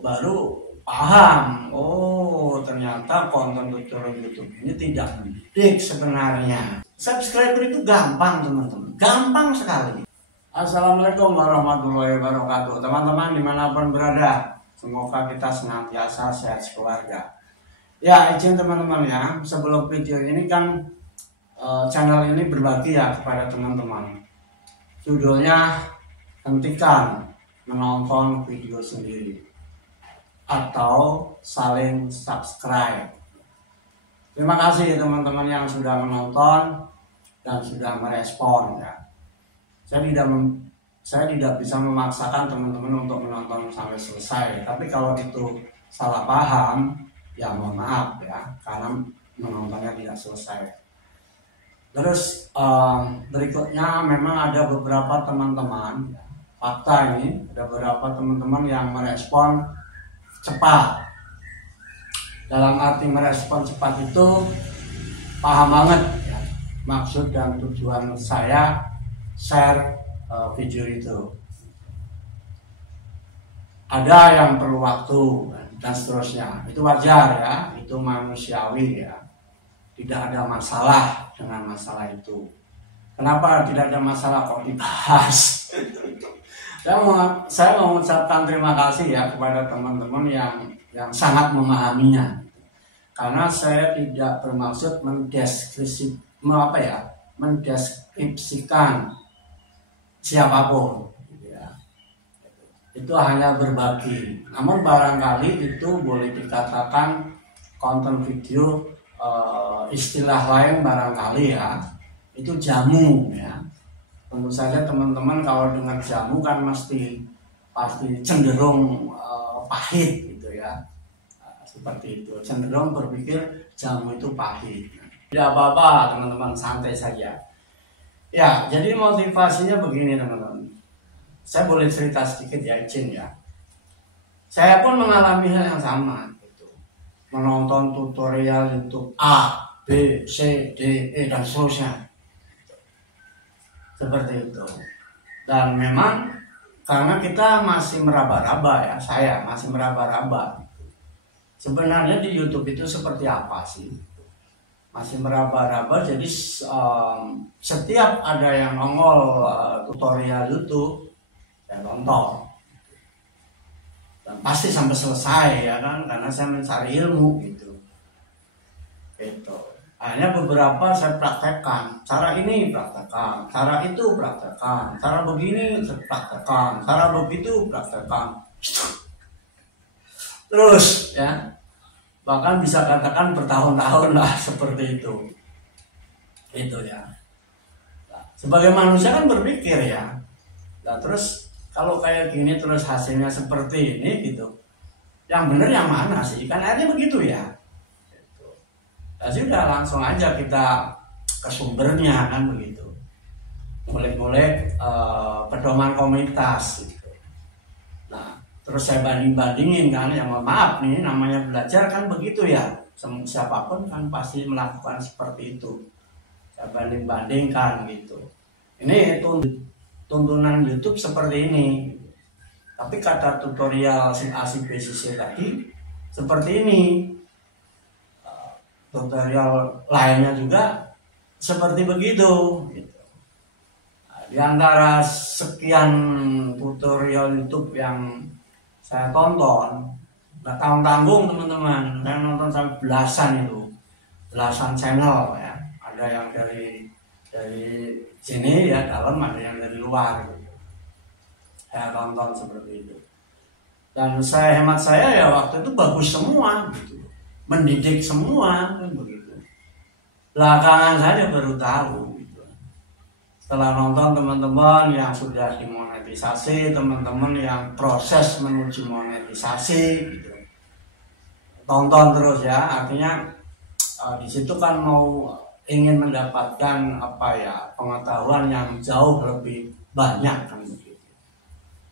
baru paham, oh ternyata konten tutorial YouTube ini tidak mendidik sebenarnya. Subscriber itu gampang teman-teman, gampang sekali. Assalamualaikum warahmatullahi wabarakatuh. Teman-teman dimanapun berada, semoga kita senantiasa sehat sekeluarga. Ya izin teman-teman ya, sebelum video ini kan channel ini berbagi ya kepada teman-teman. Judulnya hentikan menonton video sendiri atau saling subscribe. Terima kasih teman-teman yang sudah menonton dan sudah merespon ya. Saya tidak bisa memaksakan teman-teman untuk menonton sampai selesai. Tapi kalau itu salah paham, ya mohon maaf ya, karena menontonnya tidak selesai. Terus berikutnya memang ada beberapa teman-teman, fakta ini ada beberapa teman-teman yang merespon cepat. Dalam arti merespon cepat itu paham banget ya, maksud dan tujuan saya share video itu. Ada yang perlu waktu dan seterusnya, itu wajar ya, itu manusiawi ya, tidak ada masalah dengan masalah itu. Kenapa tidak ada masalah kok dibahas? Saya mau mengucapkan terima kasih ya kepada teman-teman yang sangat memahaminya. Karena saya tidak bermaksud mendeskripsikan siapapun. Ya. Itu hanya berbagi. Namun barangkali itu boleh dikatakan konten video istilah lain barangkali ya. Itu jamu ya. Tentu saja teman-teman kalau dengar jamu kan pasti cenderung pahit gitu ya, seperti itu, cenderung berpikir jamu itu pahit. Tidak apa-apa teman-teman, santai saja. Ya, jadi motivasinya begini teman-teman. Saya boleh cerita sedikit ya, izin ya. Saya pun mengalami hal yang sama gitu. Menonton tutorial YouTube A, B, C, D, E dan seterusnya. Seperti itu. Dan memang karena kita masih meraba-raba ya, saya masih meraba-raba. Sebenarnya di YouTube itu seperti apa sih? Masih meraba-raba, jadi setiap ada yang nongol tutorial YouTube, saya tonton. Dan pasti sampai selesai ya kan, karena saya mencari ilmu gitu. Itu. Akhirnya beberapa saya praktekkan, cara ini praktekkan, cara itu praktekkan, cara begini praktekkan, cara begitu praktekkan. Terus ya, bahkan bisa katakan bertahun-tahun lah seperti itu. Itu ya. Nah, sebagai manusia kan berpikir ya. Nah, terus kalau kayak gini terus hasilnya seperti ini gitu, yang benar yang mana sih? Kan akhirnya begitu ya. Ya sudah, langsung aja kita ke sumbernya kan begitu. Ngulik-ngulik pedoman komunitas gitu. Nah, terus saya banding-bandingin kan, ya maaf nih namanya belajar kan begitu ya. Siapapun kan pasti melakukan seperti itu. Saya banding-bandingkan gitu. Ini tuntunan YouTube seperti ini. Tapi kata tutorial si A, si B, si C tadi seperti ini. Tutorial lainnya juga seperti begitu gitu. Nah, di antara sekian tutorial YouTube yang saya tonton, nggak tanggung teman-teman, saya nonton sampai belasan channel ya. Ada yang dari sini ya dalam, ada yang dari luar gitu. Saya tonton seperti itu, dan hemat saya ya waktu itu bagus semua gitu, mendidik semua kan begitu. Belakangan saja baru tahu gitu. Setelah nonton teman-teman yang sudah dimonetisasi, teman-teman yang proses menuju monetisasi gitu, tonton terus ya, artinya di situ kan ingin mendapatkan pengetahuan yang jauh lebih banyak kan begitu.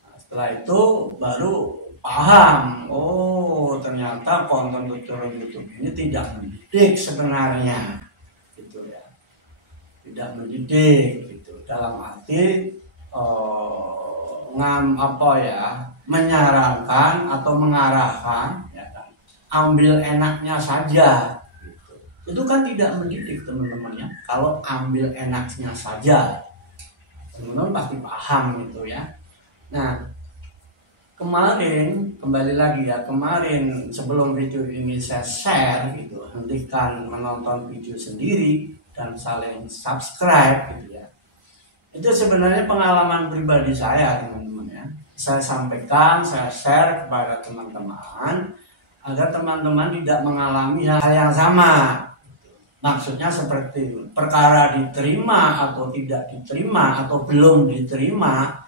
Nah, setelah itu baru paham, oh ternyata konten tutorial YouTube ini tidak mendidik sebenarnya, gitu ya, tidak mendidik gitu. Dalam arti menyarankan atau mengarahkan, ya kan, ambil enaknya saja. Itu kan tidak mendidik teman-teman ya. Kalau ambil enaknya saja, teman-teman pasti paham gitu ya. Nah, kemarin kembali lagi ya, kemarin sebelum video ini saya share gitu, hentikan menonton video sendiri dan saling subscribe gitu ya. Itu sebenarnya pengalaman pribadi saya teman-teman ya. Saya sampaikan, saya share kepada teman-teman agar teman-teman tidak mengalami hal yang sama. Maksudnya seperti perkara diterima atau tidak diterima atau belum diterima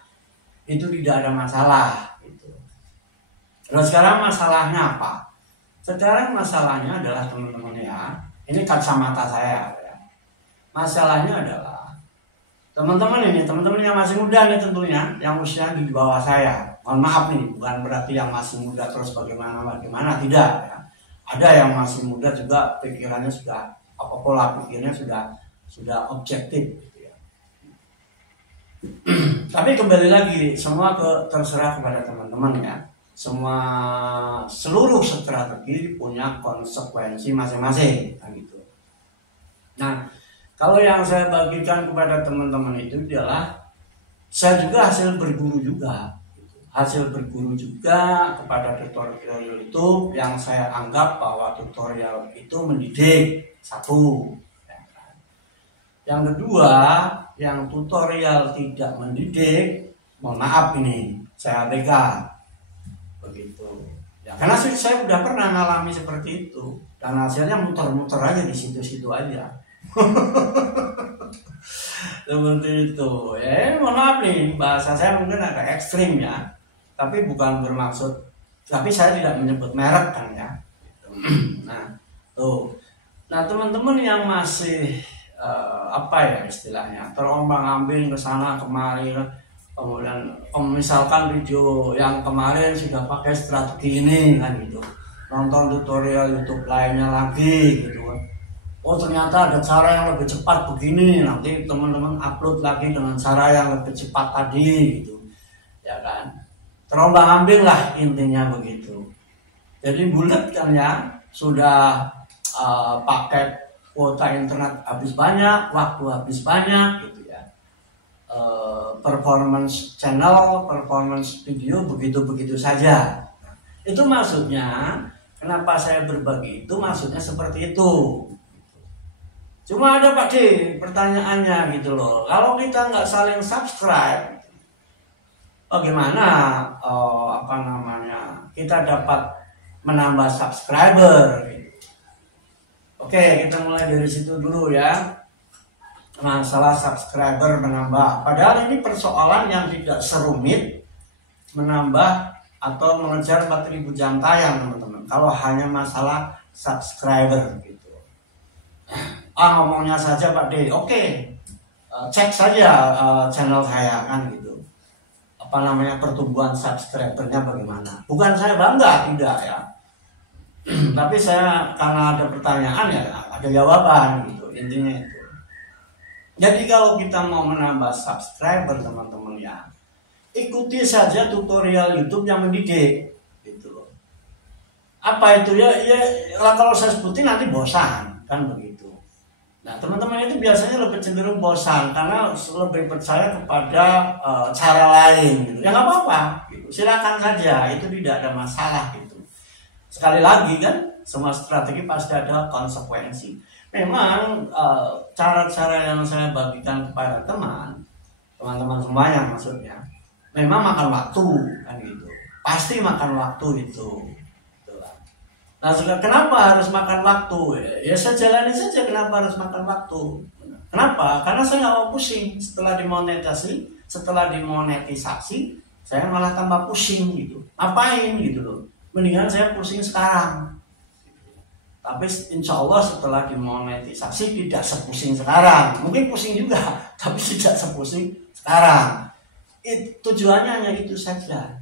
itu tidak ada masalah gitu. Terus sekarang masalahnya apa? Sekarang masalahnya adalah teman-teman ya, ini kacamata saya ya. Masalahnya adalah teman-teman yang masih muda nih tentunya, yang usia di bawah saya. Mohon maaf nih, bukan berarti yang masih muda terus bagaimana tidak ya. Ada yang masih muda juga pikirannya sudah pola pikirnya sudah objektif gitu ya. Tapi kembali lagi semua terserah kepada teman-teman ya. Seluruh strategi punya konsekuensi masing-masing kan gitu. Nah, kalau yang saya bagikan kepada teman-teman itu adalah saya juga hasil berguru juga kepada tutorial YouTube yang saya anggap bahwa tutorial itu mendidik. Satu. Yang kedua, yang tutorial tidak mendidik, mohon maaf ini saya abaikan. Begitu. Ya, karena saya udah pernah ngalami seperti itu dan hasilnya muter-muter aja di situ-situ aja. Seperti itu. Mohon maaf nih, bahasa saya mungkin agak ekstrim ya. Tapi bukan bermaksud, tapi saya tidak menyebut merek kan ya. Nah, tuh. Nah, teman-teman yang masih istilahnya terombang-ambing ke sana kemari, kemudian misalkan video yang kemarin sudah pakai strategi ini kan gitu, nonton tutorial YouTube lainnya lagi gitu kan. Oh, ternyata ada cara yang lebih cepat begini, nanti teman-teman upload lagi dengan cara yang lebih cepat tadi gitu. Ya kan? Terombang-ambing lah intinya begitu. Jadi bulat kan ya, sudah pakai kuota internet habis banyak, waktu habis banyak gitu ya. Performance channel, performance video begitu-begitu saja. Itu maksudnya, kenapa saya berbagi itu maksudnya seperti itu. Cuma ada Pak D, pertanyaannya gitu loh. Kalau kita nggak saling subscribe, bagaimana kita dapat menambah subscriber? Oke, kita mulai dari situ dulu ya. Masalah subscriber menambah. Padahal ini persoalan yang tidak serumit menambah atau mengejar 4.000 jam tayang teman-teman. Kalau hanya masalah subscriber gitu. Ngomongnya saja Pak D. Oke, cek saja channel saya kan gitu. Pertumbuhan subscribernya bagaimana. Bukan saya bangga, tidak ya. Tapi saya karena ada pertanyaan ya ada jawaban gitu intinya itu. Jadi kalau kita mau menambah subscriber teman-teman ya, ikuti saja tutorial YouTube yang mendidik gitu loh. Apa itu ya kalau saya sebutin nanti bosan kan begitu. Nah, teman-teman itu biasanya lebih cenderung bosan karena lebih percaya kepada cara lain gitu. Ya nggak apa-apa gitu. Silakan saja, itu tidak ada masalah gitu. Sekali lagi kan, semua strategi pasti ada konsekuensi. Memang cara-cara yang saya bagikan kepada teman-teman semuanya maksudnya, memang makan waktu kan gitu. Pasti makan waktu itu. Nah, kenapa harus makan waktu? Ya saya jalani saja kenapa harus makan waktu. Kenapa? Karena saya nggak mau pusing setelah dimonetisasi, saya malah tambah pusing gitu. Ngapain gitu loh? Mendingan saya pusing sekarang. Tapi insya Allah setelah dimonetisasi tidak sepusing sekarang. Mungkin pusing juga, tapi tidak sepusing sekarang. Tujuannya hanya itu saja.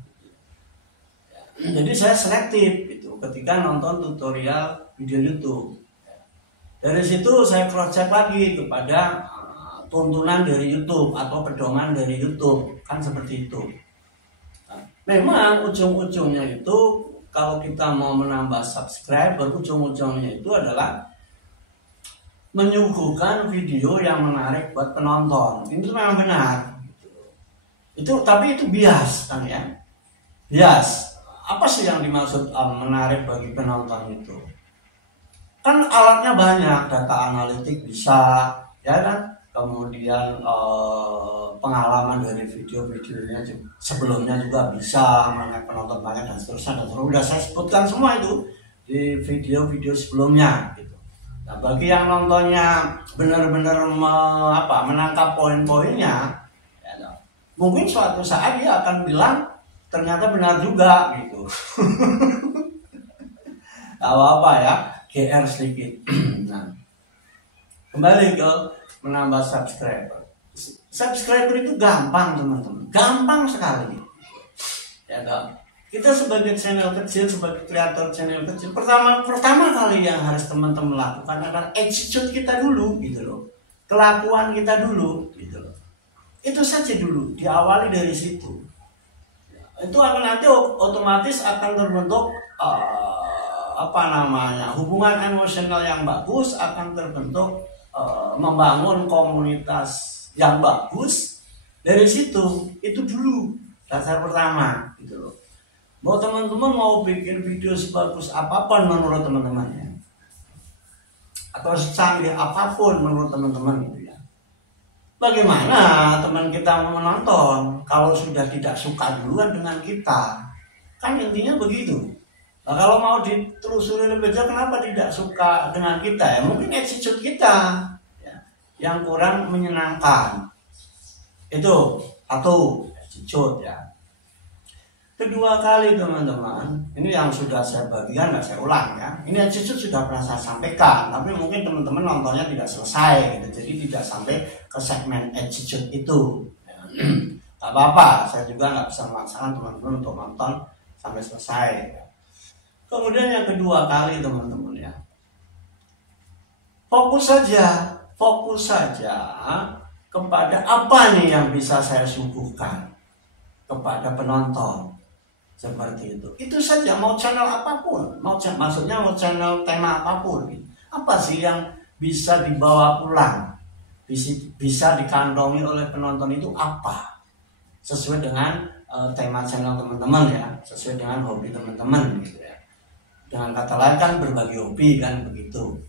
Jadi saya selektif gitu ketika nonton tutorial video YouTube. Dari situ saya cross check lagi kepada tuntunan dari YouTube atau pedoman dari YouTube, kan seperti itu. memang ujung-ujungnya itu kalau kita mau menambah subscriber, ujung-ujungnya itu adalah menyuguhkan video yang menarik buat penonton. Itu memang benar. Itu tapi itu bias kan ya. Bias. Apa sih yang dimaksud menarik bagi penonton itu? Kan alatnya banyak, data analitik bisa, ya kan? Kemudian pengalaman dari video-videonya sebelumnya juga bisa, menarik penonton banyak dan seterusnya. Dan sudah saya sebutkan semua itu di video-video sebelumnya. Gitu. Nah, bagi yang nontonnya benar-benar menangkap poin-poinnya, ya, mungkin suatu saat dia akan bilang ternyata benar juga gitu. Apa-apa ya, GR sedikit. Nah, kembali ke menambah subscriber. Subscriber itu gampang teman-teman, gampang sekali. Ya dong. Kita sebagai channel kecil, sebagai kreator channel kecil, pertama kali yang harus teman-teman lakukan adalah attitude kita dulu, gitu loh. Kelakuan kita dulu, gitu loh. Itu saja dulu, diawali dari situ. Itu akan nanti otomatis akan terbentuk hubungan emosional yang bagus, akan terbentuk membangun komunitas yang bagus. Dari situ itu dulu dasar pertama, gitu loh. Mau teman-teman mau bikin video sebagus apapun menurut teman-teman ya, atau secanggih apapun menurut teman-teman gitu ya, bagaimana teman kita mau menonton kalau sudah tidak suka duluan dengan kita? Kan intinya begitu. Nah, kalau mau ditelusuri lebih jauh, kenapa tidak suka dengan kita ya? Mungkin attitude kita ya, yang kurang menyenangkan. Itu satu, attitude ya. Kedua kali teman-teman, ini yang sudah saya bagikan, nggak saya ulang ya. Ini attitude sudah pernah saya sampaikan, tapi mungkin teman-teman nontonnya tidak selesai gitu. Jadi tidak sampai ke segmen attitude itu. Gak apa-apa, saya juga nggak bisa memaksakan teman-teman untuk nonton sampai selesai ya. Kemudian yang kedua kali teman-teman ya, fokus saja kepada apa nih yang bisa saya suguhkan kepada penonton. Seperti itu saja, mau channel apapun, maksudnya mau channel tema apapun, apa sih yang bisa dibawa pulang, bisa dikantongi oleh penonton itu apa, sesuai dengan tema channel teman-teman ya, sesuai dengan hobi teman-teman gitu ya. Dengan kata lain kan berbagi hobi kan begitu.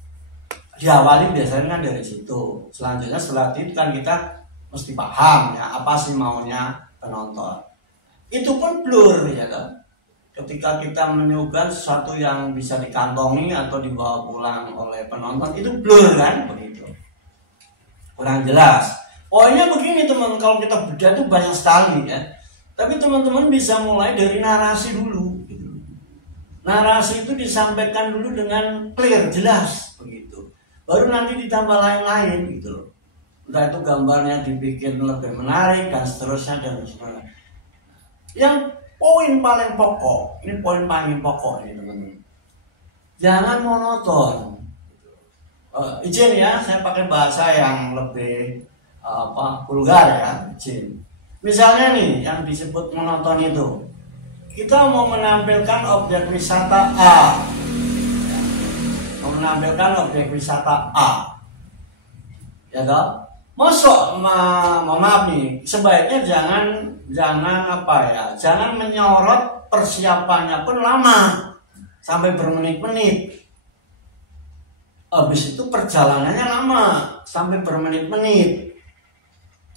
Diawali biasanya kan dari situ. Selanjutnya setelah itu kan kita mesti paham ya apa sih maunya penonton. Itu pun blur ya kan. Ketika kita menyuguhkan sesuatu yang bisa dikantongi atau dibawa pulang oleh penonton, itu blur kan begitu. Kurang jelas. Pokoknya begini teman, kalau kita bedah itu banyak sekali ya. Tapi teman-teman bisa mulai dari narasi dulu gitu. Narasi itu disampaikan dulu dengan clear, jelas begitu. Baru nanti ditambah lain-lain gitu loh. Entah itu gambarnya dibikin lebih menarik dan seterusnya dan seterusnya. Yang poin paling pokok, ini poin paling pokok ini teman-teman. Jangan monoton. Izin ya, saya pakai bahasa yang lebih vulgar ya, izin. Misalnya nih yang disebut monoton itu, kita mau menampilkan objek wisata A, ya toh? Maaf nih, sebaiknya jangan menyorot persiapannya pun lama sampai bermenit-menit. Habis itu perjalanannya lama sampai bermenit-menit.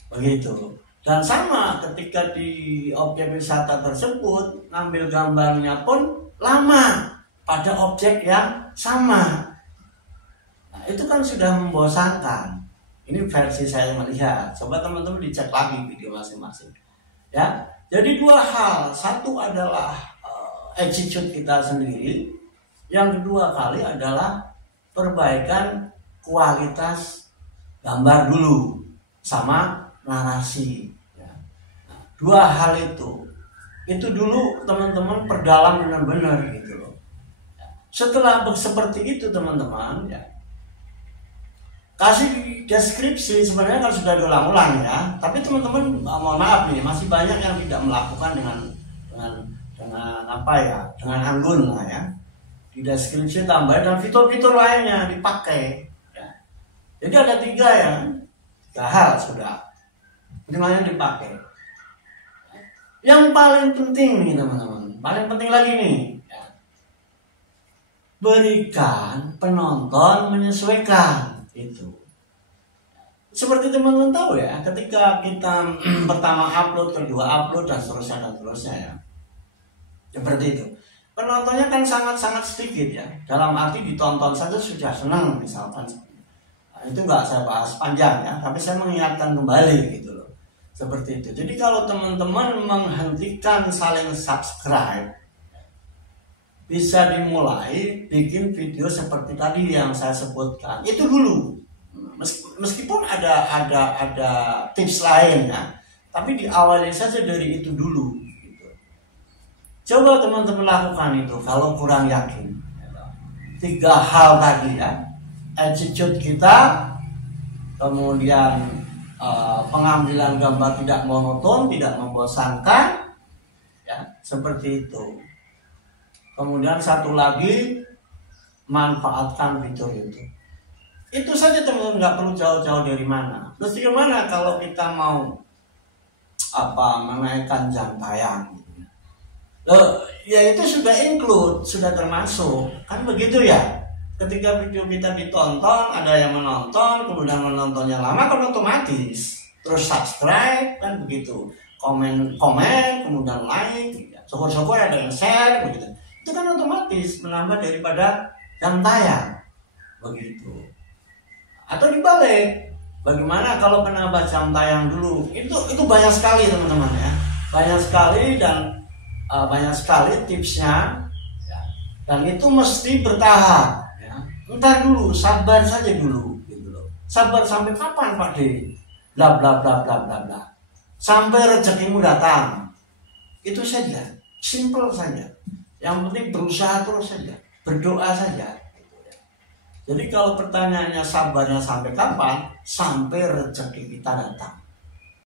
Begitu. Dan sama ketika di objek wisata tersebut ngambil gambarnya pun lama pada objek yang sama. Nah, itu kan sudah membosankan. Ini versi saya melihat. Coba teman-teman dicek lagi video masing-masing. Ya, jadi dua hal. Satu adalah attitude kita sendiri. Yang kedua kali adalah perbaikan kualitas gambar dulu sama narasi. Ya. Nah, dua hal itu dulu teman-teman perdalam benar-benar gitu loh. Setelah seperti itu teman-teman ya, kasih deskripsi sebenarnya kan sudah diulang-ulang ya, tapi teman-teman mohon maaf nih masih banyak yang tidak melakukan dengan dengan apa ya, dengan anggun lah ya. Di deskripsi tambah dan fitur-fitur lainnya dipakai. Ya. Jadi ada 3 ya, 3 hal sudah. Semuanya dipakai. Yang paling penting nih teman-teman, paling penting lagi nih, ya. Berikan penonton menyesuaikan itu. Seperti teman-teman tahu ya, ketika kita pertama upload, kedua upload dan seterusnya ya. Seperti itu. Penontonnya kan sangat-sangat sedikit ya. Dalam arti ditonton saja sudah senang misalkan. Nah, itu nggak saya bahas panjang ya, tapi saya mengingatkan kembali gitu loh. Seperti itu. Jadi kalau teman-teman menghentikan saling subscribe, bisa dimulai bikin video seperti tadi yang saya sebutkan. Itu dulu. Meskipun ada tips lain ya, tapi diawali saja dari itu dulu. Gitu. Coba teman-teman lakukan itu kalau kurang yakin. 3 hal tadi ya, attitude kita, kemudian pengambilan gambar tidak monoton, tidak membosankan, ya seperti itu. Kemudian satu lagi, manfaatkan fitur itu. Itu saja teman-teman, nggak perlu jauh-jauh dari mana. Terus gimana kalau kita mau menaikkan jam tayang? Ya itu sudah include, sudah termasuk, kan begitu ya. Ketika video kita ditonton, ada yang menonton, kemudian menontonnya lama kan otomatis. Terus subscribe kan begitu. Komen, kemudian like, syukur-syukur ada yang share begitu. Itu kan otomatis menambah daripada jam tayang. Begitu. Atau dibalik. Bagaimana kalau penambah jam tayang dulu? Itu banyak sekali teman-teman ya. Banyak sekali dan banyak sekali tipsnya. Ya. Dan itu mesti bertahap. Entar dulu, sabar saja dulu gitu loh. Sabar sampai kapan Pak D? Bla bla bla bla bla bla. Sampai rezekimu datang. Itu saja, simple saja. Yang penting berusaha terus saja, berdoa saja gitu ya. Jadi kalau pertanyaannya sabarnya sampai kapan? Sampai rezeki kita datang.